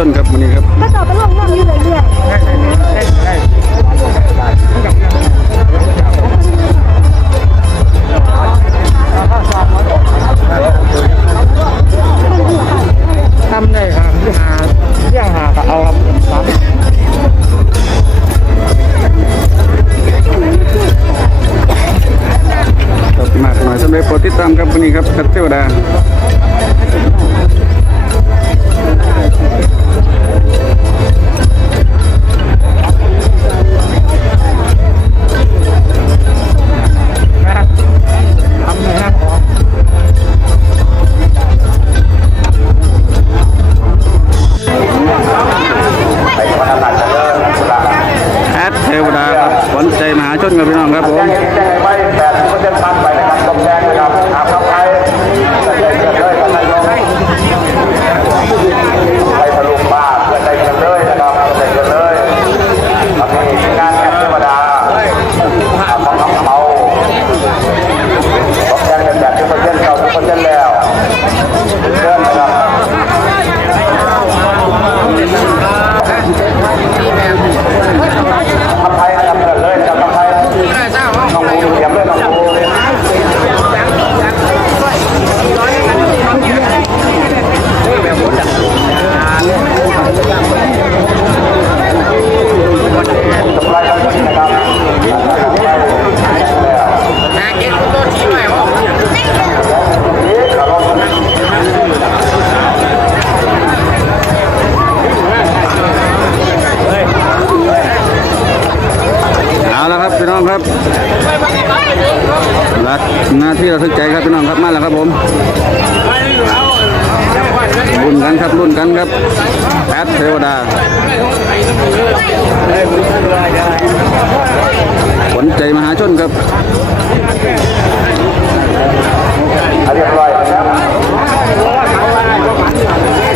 จนครับวันนี้ครับมาต่อไปลงนั่งอยู่เลยทำได้ครับหาเรื่องหากเอาครับอมาหน่อยสำหรัโปรติดตามครับวันนี้ครับเทวดารัฐน้าที่เราทึกใจครับพี่น้องครับมาแล้วครับผมบุญกันครับ รุ่นกันครับแพทเทวดา ผลใจมหาชนครับอรียบร้อยแล้ว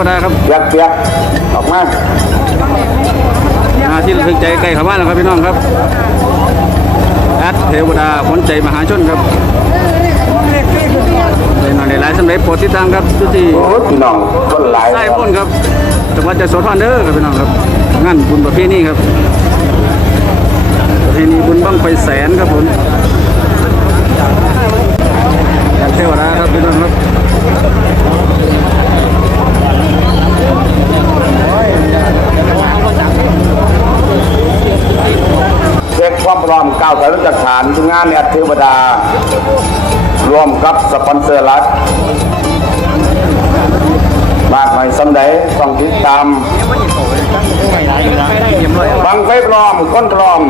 วดาครับเปียกออกมางาที่ระลึกใจใกล้ชาวบ้านแล้วครับพี่น้องครับแอดเทวดาคนใจมหาชนครับในนอนในหลายสมัย็จโปรดติดตามครับทุกทีโอ้พน้องคนหลายใช่พ้นครับจังหวัดจะสวดพนเด้อครับพี่น้องครับงั้นบุญประเพณีครับประเพณีบุญบ้างไฟแสนครับผมแอกเทวดาครับพี่น้องครับความพร้อมก้าวไปรัชฐานทุงานในอัตเทวดา ร่วมกับสปอนเซอร์รัฐบากม่ยสำแดงต้องติดตาม บังไฟพร้อมก้นพร้อม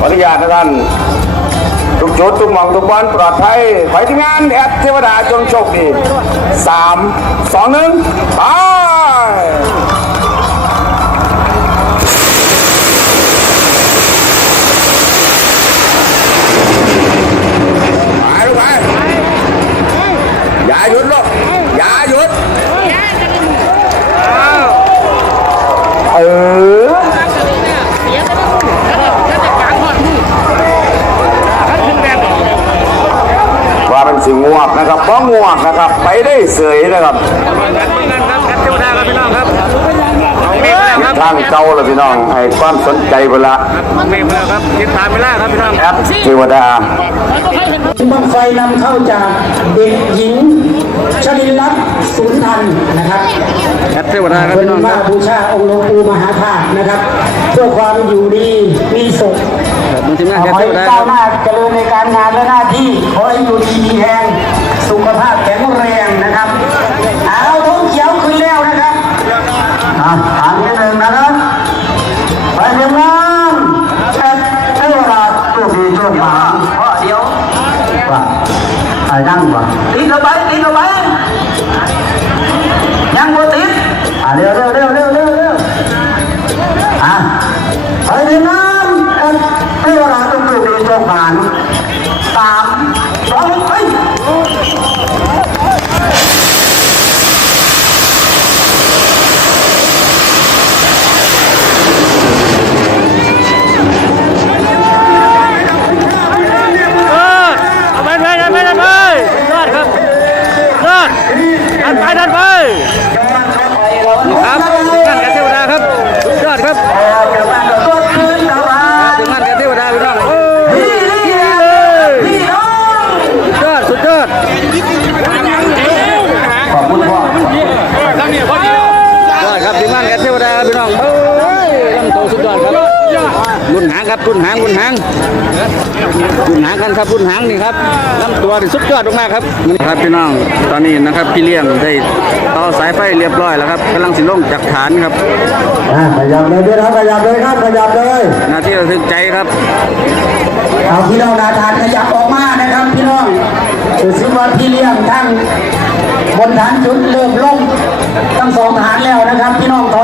ปริญาท่านทุกจุดทุกหมองทุกบ้านปลอดภัยไปที่งานแอดเทวดาจงโชคดีสามสองหนึ่งไปเออว่าเป็นสิงห์งวกนะครับป้องงวกนะครับไปได้เสยนะครับทางเจ้าเลยพี่น้อง ให้ความสนใจเวลาเวลาครับติดตามเวลาครับพี่น้องแอปเทวดาชมบังไฟนำเข้าจาก เด็กหญิงชลินลักษณ์สุนทันนะครับแอปเทวดาครับพี่น้องครับบูชาองค์หลวงปู่มหาธาตุนะครับเพื่อความอยู่ดีมีสุขขอให้เจ้าหน้ากระลืในการงานและหน้าที่ ขอให้อยู่ดีมีแรงสุขภาพแข็งแรงนะครับ Làm khai đơn với ครับคุณหางคุณหางคุณหางกันครับคุณหางนี่ครับลำตัวสุดยอดมากครับครับพี่น้องตอนนี้นะครับพี่เลี้ยงได้ต่อสายไฟเรียบร้อยแล้วครับกำลังสิ่งลงจากฐานครับขยับเลยพี่นะขยับเลยครับขยับเลยน้าที่ราถึงใจครับเอาพี่น้องนาฐานขยับออกมานะครับพี่น้องถือซึ่ว่าพี่เลี้ยงทั้งบนฐานจุดเริ่มลงตั้งสองฐานแล้วนะครับพี่น้องต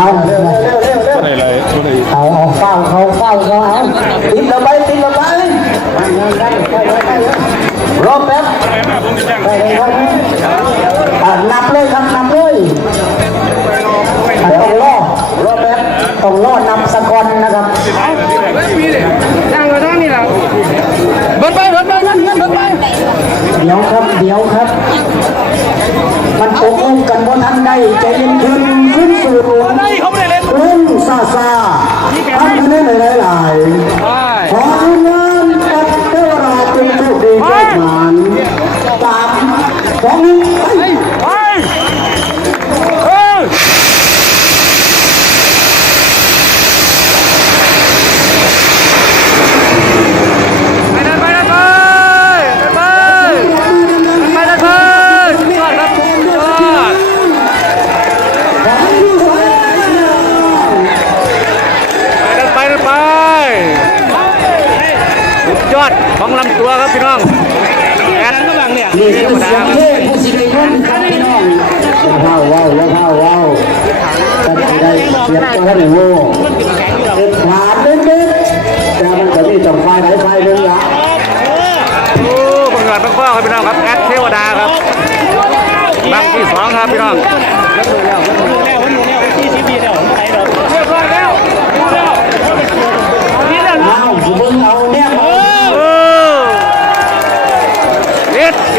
าเลาเอาเฝ้าเขาเฝ้าเขาติดระบายติดระบายรอบแป๊บไปเลยบนับเลยครับนับเลยต้องรอดรอบแป๊บต้องรอดนับสกอนนะครับ เดี๋ยวครับเดี๋ยวครับอกลุ่กันบนทั้นได้ใจเย็นขึ้นขึ้นสู่ลุงลุงซาซาท่านได้หลายหลายขอทุกท่ตัดเทวราชจงโชคดีเจ้าหนานตามของอดของลำตัวครับพี่น้อง แอดนั่งเนี่ยยาว้าวว้าวว้าวว้าวได้าเสียบตัวให้หนูเด็ดขาดเด็ดๆแต่มันจะมีจัง้าไหนไฟหนึ่งละโอ้ผงานต้องก้อครับพี่น้องครับแอดเทวดาครับนั่งที่สองครับพี่น้องแล้วหนูแล้วหนูแล้วหนูแล้วที่ทีวีแล้วไม่ไหลหรอก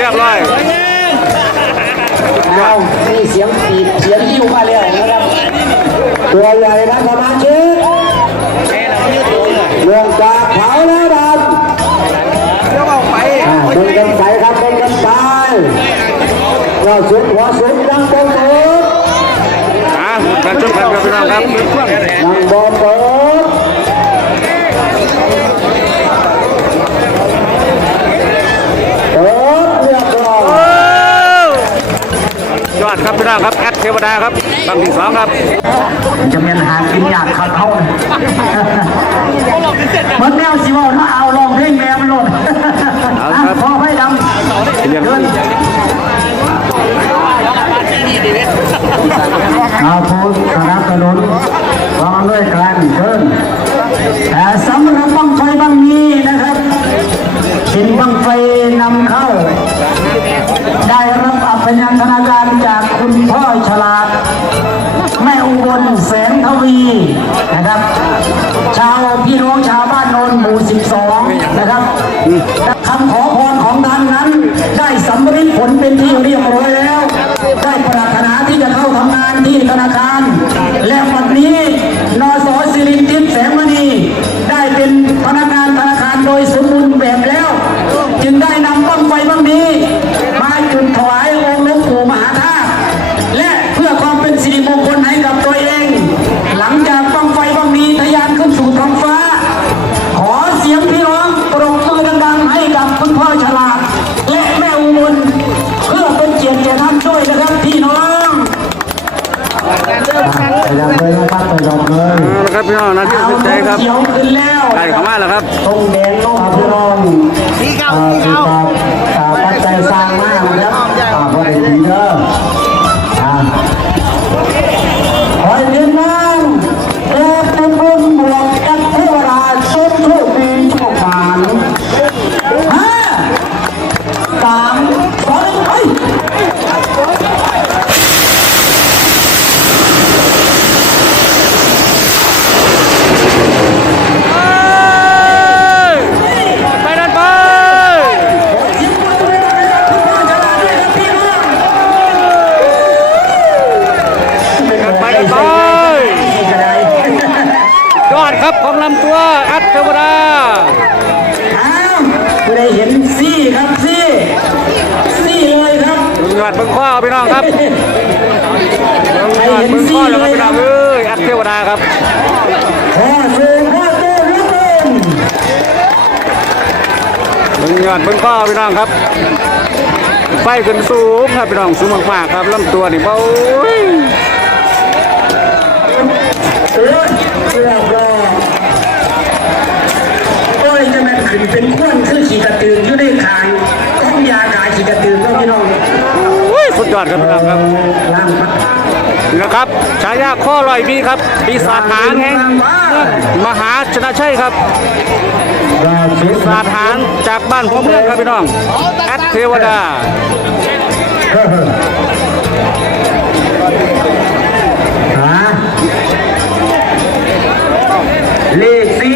ียบร้อยเอานีเสียงปีเสียงยิ้วมาเลยนะครับตัวใหญ่นะสมาชิกดวงตาขาวนะบันเรียกว่าไปเป็นกันไฟครับเป็นกันไฟก็สุดหัวสุดดังเบิ้ลอ่ะมาจุดไฟกันนะครับนั่งบอมเบิ้ลาดครับพี่น้องครับแอดเทวดาครับบางทีสองครับมันจะเป็นหากินอยากขาเข้าเมื่อแมวสีวอลถ้าเอาลองเพ่งแมวไปหลดเอาครับครับย้อมขึ้นแล้วใช่ขมาแล้วครับตรงแดงต้องอภอรมที่เก่าที่เก่าี่ครับซี่ซี่เลยครับเงินเบิ้งข้อเอาไปน้องครับเงินเบิ้งข้อเลยครับเอ้ยอัศวินดาครับข้าสี่ข้าเต้นรับเงินเงินเบิ้งข้อเอาไปน้องครับ ไฟขึ้นสูงครับไปน้องสูงมากๆครับลำตัวนี่โอ้ยเสือเสือเป็นก้นขึ้นขีดตื่นยุ่ด้ขายต้องยาขายขีดตื่นองพี่น้องสุดยอดครับครับครับนะครับชายาข้อลอยมีครับ ปีศาจหางแห่งมหาชนะชัยครับปีศาจหางจากบ้านขพวเมืองครับพี่น้องแอดเทวดาเลขสี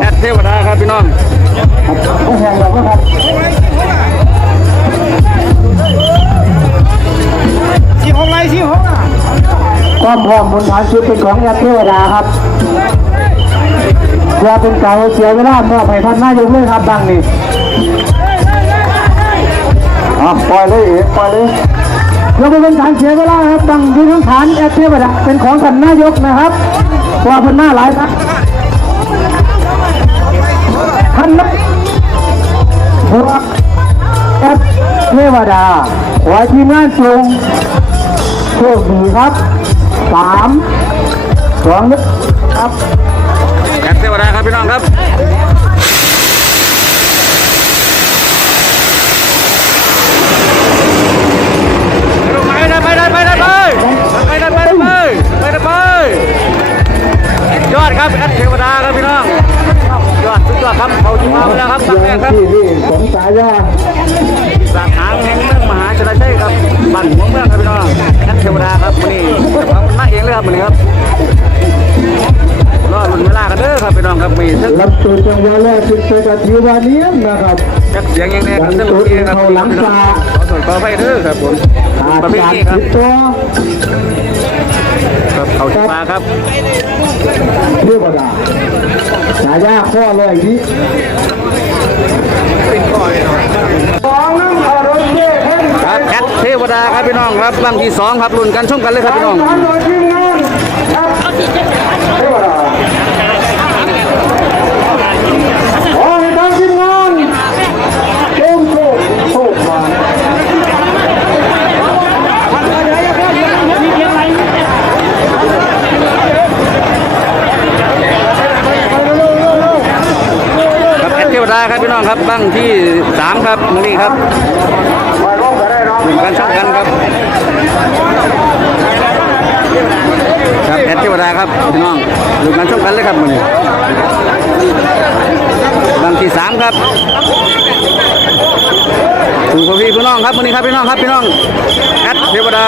แอดเทวดาครับพี่น้องต้องแขงแบบครับชีของไรชีของอ่ะก้อมพร้อมบนฐานชีดเป็นของแอดเทวดาครับว่าเป็นเก่าเสียเวลาเมื่อไผ่พันหน้ายกเลยครับบางนี่อ่ะปล่อยเลยเอปล่อยเลยยกเป็นการเสียเวลาครับบางยีนทั้งฐานแอดเทวดาเป็นของสันหน้ายกนะครับว่าพันหน้าไรครับนะพวกเอเทวดาหัวทีมงานจูงโชคดีครับสามสองนึกครับเอฟเทวดาครับพี่น้องครับยอดครับเอ็ดเทวดาครับพี่น้องตัครับ เขาที่มาแล้วครับตั้งแต่ครับสี่ผมสายา สาขาแห่งเมืองมหาชนะใช่ครับบันของเมืองครับพี่น้องนักเทวดาครับวันนี้มาเองเลยครับวันนี้ครับรอดมันไม่ลากันเด้อครับพี่น้องครับมีรับตัวจังหวะแรกเป็นสกัดยูวาเนียมนะครับเสียงยังแน่ครับเส้นลูกเอครับหลังจากขอส่วนปลาไฟเธอครับผมปลาไฟเอครับตัวครับ เขาจะมาครับเรื่องประดา สายยครับเลยทีครับพี่น้องรับรางที่สองครับรุ่นกันชุ่มกันเลยครับพี่น้องเทวดตาครับพี่น้องครับบ้างที่3ครับนี่ครับ่กันชองกันครับครับแอดเทวดาครับพี่น้องดูกันชงกันเลยครับมันบางทีสามครับถูกพี่พี่น้องครับวันนี้ครับพี่น้องครับพี่น้องแอดเทวดา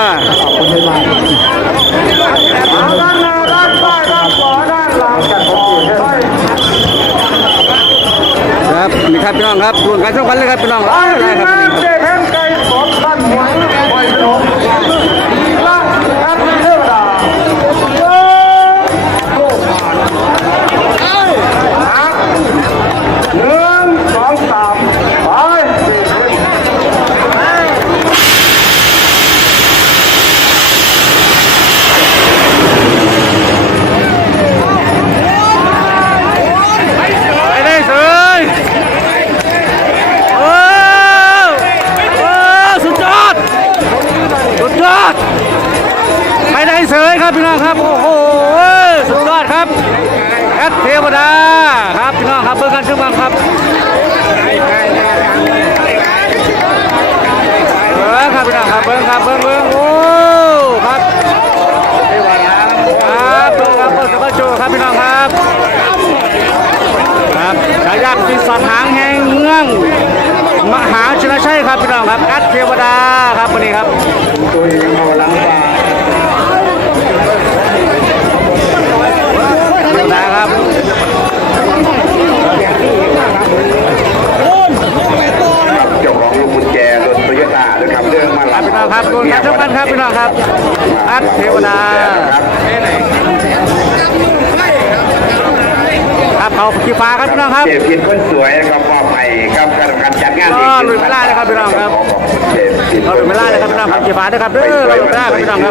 ด้านหน้าด้านซ้ายด้านขวาด้านหลังกันผมอยู่ใับนี่ครับพี่น้องครับรวมกันทุกคนเลยครับพี่น้องครับิ่งครับเพิ่งเพิ่งโอ้ครับไม่ไหวานครับเพิ่งครับเพิ่งสปาโชครับพี่น้องครับครับฉายาปีสาจหางแห่งเมืองมหาชนะชัยครับพี่น้องครับกัดเทวดาครับวันนี้ครับตัวเองเอาหลังตาลาหรืับเรือมาลาพี่น้องครับคุณทุกท่านครับพี่น้องครับอัดเทวดาครับเขาขี่ฟ้าครับพี่น้องครับเจ็บินคนสวยครับพ่อไปครับการงจัดงานอ๋อหลุยไม่ได้ลยครับพี่น้องครับหลุยไม่ได้ลยครับพี่น้องครับขี่ฟ้าด้วยครับเด้อหลุยไม่ได้ครับพี่น้องครับ